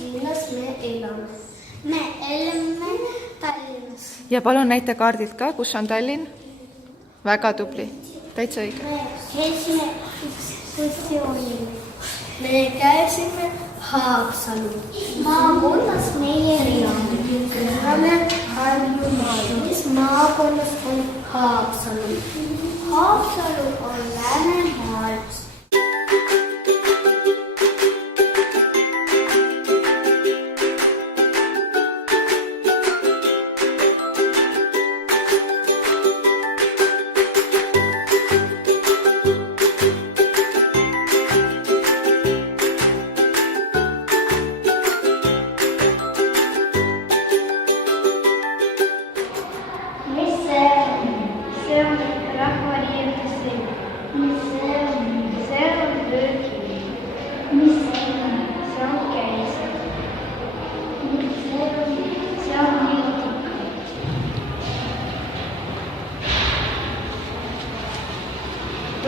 linnas me elame? Me elame Tallinnas. Ja palun näita kaardilt ka, kus on Tallinn. Väga tubli. Täitsa õige. Me käisime ekskursioonil. Me käisime Haapsalul. Maakonnas meie elame. Elame Harjumaal. Mis maakonnas on Haapsalu? Haapsalu on Läänemaal.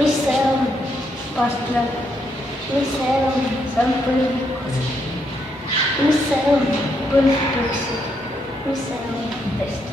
Mis see on? Pastlane. Mis see on? See on põlvikus. Mis see on? Põlvpüksid. Mis see on? Vest.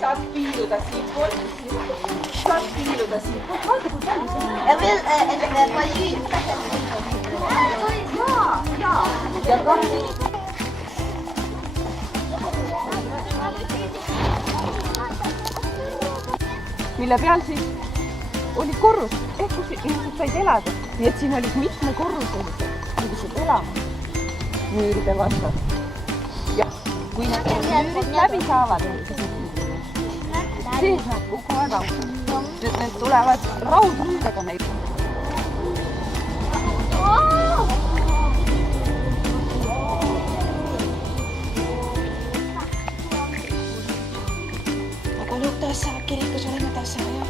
Saad piiluda siitpoolt. Saad piiluda siitpoolt. Vaata, kui palju see on. Ja veel palju. Jaa. Ja kahti. Mille peal siis oli korrus, kus inimesed said elada. Nii et siin olid mitme korruselised, millised elama müüride vastas. Ja kui nad müürid läbi saavad, siis nad kukuvad auto. Need tulevad raudrüüdega meil. Aga nüüd tassa, kirikus oleme tassa, jah.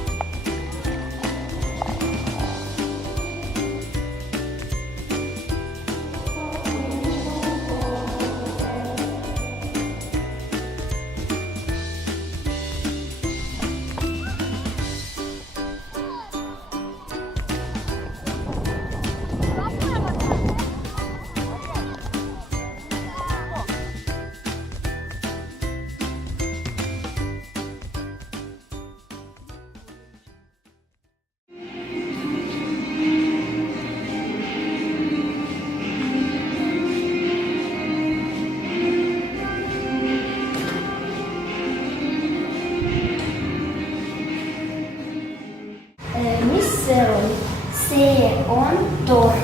See on torn.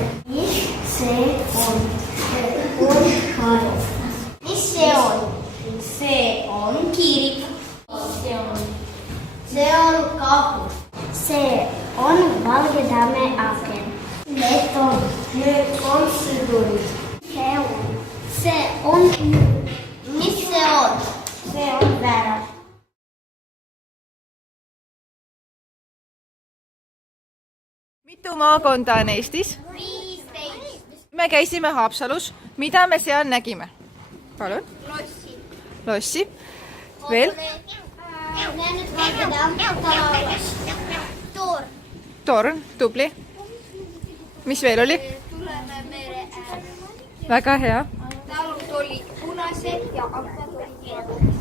See on harv. Mis see on? See on kirik. See on kapu. See on Valge Tamme aken. Need on sõdurid. See on mis see on? See on värav. Mitu maakonda on Eestis? 15. Me käisime Haapsalus. Mida me seal nägime? Palun. Lossi. Veel? Torn. Torn, tubli. mis veel oli? tuleme mere äärde. Väga hea. Talud olid punased ja aknad olid valged.